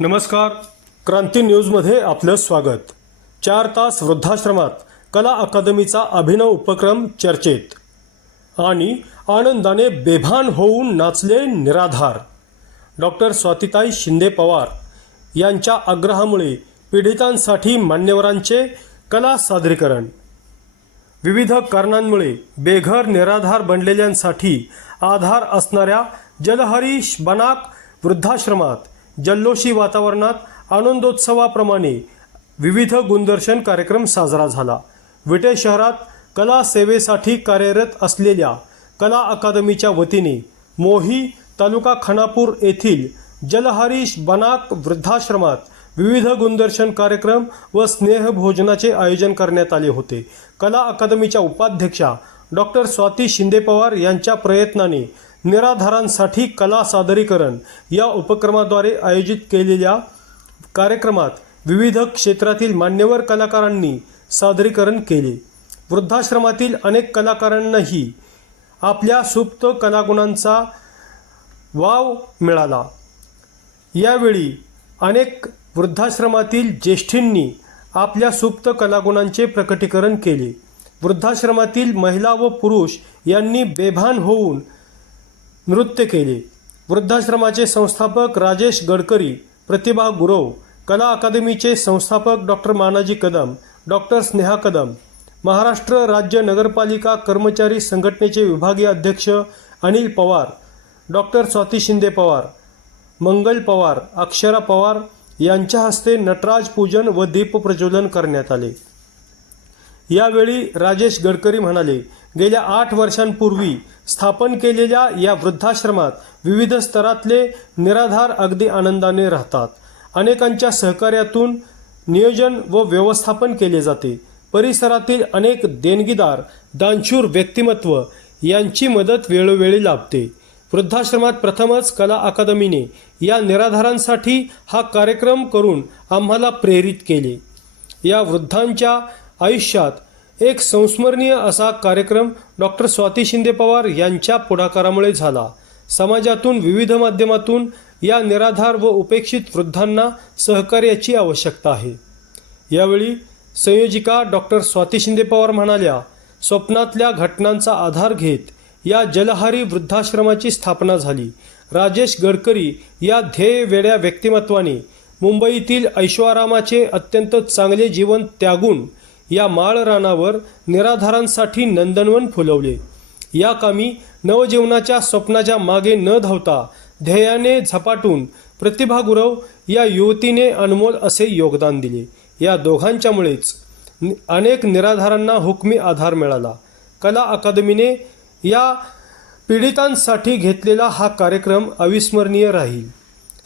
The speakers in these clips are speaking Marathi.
नमस्कार. क्रांती न्यूजमध्ये आपलं स्वागत. चार तास वृद्धाश्रमात कला अकादमीचा अभिनव उपक्रम चर्चेत. आणि आनंदाने बेभान होऊन नाचले निराधार. डॉक्टर स्वातिताई शिंदे पवार यांच्या आग्रहामुळे पीडितांसाठी मान्यवरांचे कला सादरीकरण. विविध कारणांमुळे बेघर निराधार बनलेल्यांसाठी आधार असणाऱ्या जलहरीश बनाक वृद्धाश्रमात जल्लोषी वातावरणात आनंदोत्सवाप्रमाणे विविध गुणदर्शन कार्यक्रम साजरा झाला. विटे शहरात कला सेवेसाठी कार्यरत असलेल्या कला अकादमीच्या वतीने मोही तालुका खानापूर येथील जलहरीश बनाक वृद्धाश्रमात विविध गुणदर्शन कार्यक्रम व स्नेहभोजनाचे आयोजन करण्यात आले होते. कला अकादमीच्या उपाध्यक्षा डॉक्टर स्वाती शिंदे पवार यांच्या प्रयत्नाने निराधारांसाठी कला सादरीकरण या उपक्रमाद्वारे आयोजित केलेल्या कार्यक्रमात विविध क्षेत्रातील मान्यवर कलाकारांनी सादरीकरण केले. वृद्धाश्रमातील अनेक कलाकारांनाही आपल्या सुप्त कलागुणांचा वाव मिळाला. यावेळी अनेक वृद्धाश्रमातील ज्येष्ठींनी आपल्या सुप्त कलागुणांचे प्रकटीकरण केले. वृद्धाश्रमातील महिला व पुरुष यांनी बेभान होऊन नृत्य केले. वृद्धाश्रमाचे संस्थापक राजेश गडकरी प्रतिभा गुरव कला अकादमीचे संस्थापक डॉक्टर मानाजी कदम डॉक्टर स्नेहा कदम महाराष्ट्र राज्य नगरपालिका कर्मचारी संघटनेचे विभागीय अध्यक्ष अनिल पवार डॉक्टर स्वाती शिंदे पवार मंगल पवार अक्षरा पवार यांच्या हस्ते नटराज पूजन व दीपप्रज्वलन करण्यात आले. यावेळी राजेश गडकरी म्हणाले गेल्या आठ वर्षांपूर्वी स्थापन केलेल्या या वृद्धाश्रमात विविध स्तरातले निराधार अगदी आनंदाने राहतात. अनेकांच्या सहकार्यातून नियोजन व व्यवस्थापन केले जाते. परिसरातील अनेक देणगीदार दानशूर व्यक्तिमत्व यांची मदत वेळोवेळी लाभते. वृद्धाश्रमात प्रथमच कला अकादमीने या निराधारांसाठी हा कार्यक्रम करून आम्हाला प्रेरित केले. या वृद्धांच्या आयुष्यात एक संस्मरणीय असा कार्यक्रम डॉक्टर स्वाती शिंदे पवार यांच्या पुढाकारामुळे झाला. समाजातून विविध माध्यमातून या निराधार व उपेक्षित वृद्धांना सहकार्याची आवश्यकता आहे. यावेळी संयोजिका डॉक्टर स्वाती शिंदे पवार म्हणाल्या स्वप्नातल्या घटनांचा आधार घेत या जलहारी वृद्धाश्रमाची स्थापना झाली. राजेश गडकरी या ध्येय वेड्या व्यक्तिमत्वाने मुंबईतील ऐश्वारामाचे अत्यंत चांगले जीवन त्यागून या माळरानावर निराधारांसाठी नंदनवन फुलवले. या कामी नवजीवनाच्या स्वप्नाच्या मागे न धावता ध्येयाने झपाटून प्रतिभा गुरव या युवतीने अनमोल असे योगदान दिले. या दोघांच्यामुळेच अनेक निराधारांना हुकमी आधार मिळाला. कला अकादमीने या पीडितांसाठी घेतलेला हा कार्यक्रम अविस्मरणीय राहील.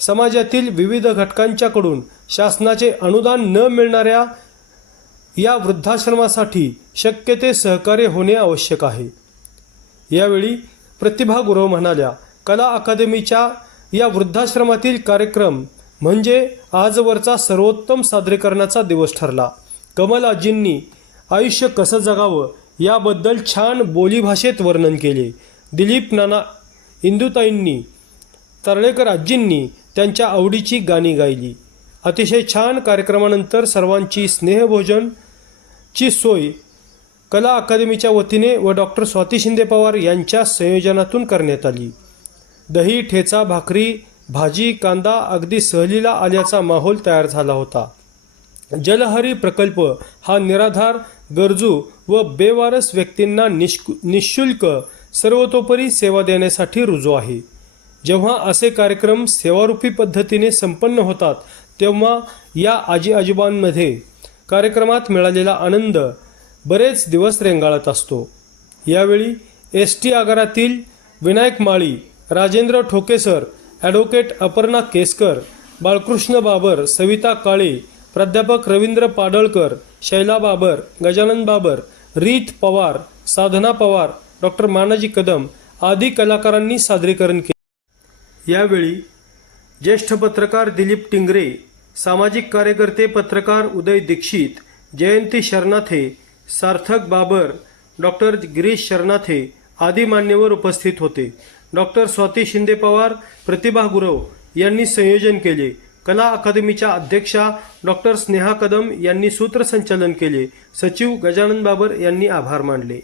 समाजातील विविध घटकांच्याकडून शासनाचे अनुदान न मिळणाऱ्या या वृद्धाश्रमासाठी शक्य ते सहकार्य होणे आवश्यक आहे. यावेळी प्रतिभा गुरव म्हणाल्या कला अकादमीच्या या वृद्धाश्रमातील कार्यक्रम म्हणजे आजवरचा सर्वोत्तम सादरीकरणाचा दिवस ठरला. कमल आजींनी आयुष्य कसं जगावं याबद्दल छान बोलीभाषेत वर्णन केले. दिलीप नाना इंदुताईंनी तर्ळेकर आजींनी त्यांच्या आवडीची गाणी गायली. अतिशय छान कार्यक्रमानंतर सर्वांची स्नेहभोजन ची सोय कला अकादमीच्या वतीने व डॉक्टर स्वाती शिंदे पवार यांच्या संयोजनातून करण्यात आली. दही ठेचा भाकरी भाजी कांदा अगदी सहलीला आल्याचा माहोल तयार झाला होता. जलहरी प्रकल्प हा निराधार गरजू व बेवारस व्यक्तींना निष्क निशुल्क सर्वतोपरी सेवा देण्यासाठी रुजू आहे. जेव्हा असे कार्यक्रम सेवारूपी पद्धतीने संपन्न होतात तेव्हा या आजी आजोबांमध्ये कार्यक्रमात मिळालेला आनंद बरेच दिवस रेंगाळत असतो. यावेळी एस टी आगारातील विनायक माळी राजेंद्र ठोकेसर ॲडव्होकेट अपर्णा केसकर बाळकृष्ण बाबर सविता काळे प्राध्यापक रवींद्र पाडळकर शैला बाबर गजानन बाबर रीत पवार साधना पवार डॉक्टर मानाजी कदम आदी कलाकारांनी सादरीकरण केले. यावेळी ज्येष्ठ पत्रकार दिलीप टिंगरे सामाजिक कार्यकर्ते पत्रकार उदय दीक्षित जयंती शरणाथे सार्थक बाबर डॉक्टर गिरीश शरणाथे आदी मान्यवर उपस्थित होते. डॉक्टर स्वाती शिंदे पवार प्रतिभा गुरव यांनी संयोजन केले. कला अकादमीच्या अध्यक्षा डॉक्टर स्नेहा कदम यांनी सूत्रसंचालन केले. सचिव गजानन बाबर यांनी आभार मानले.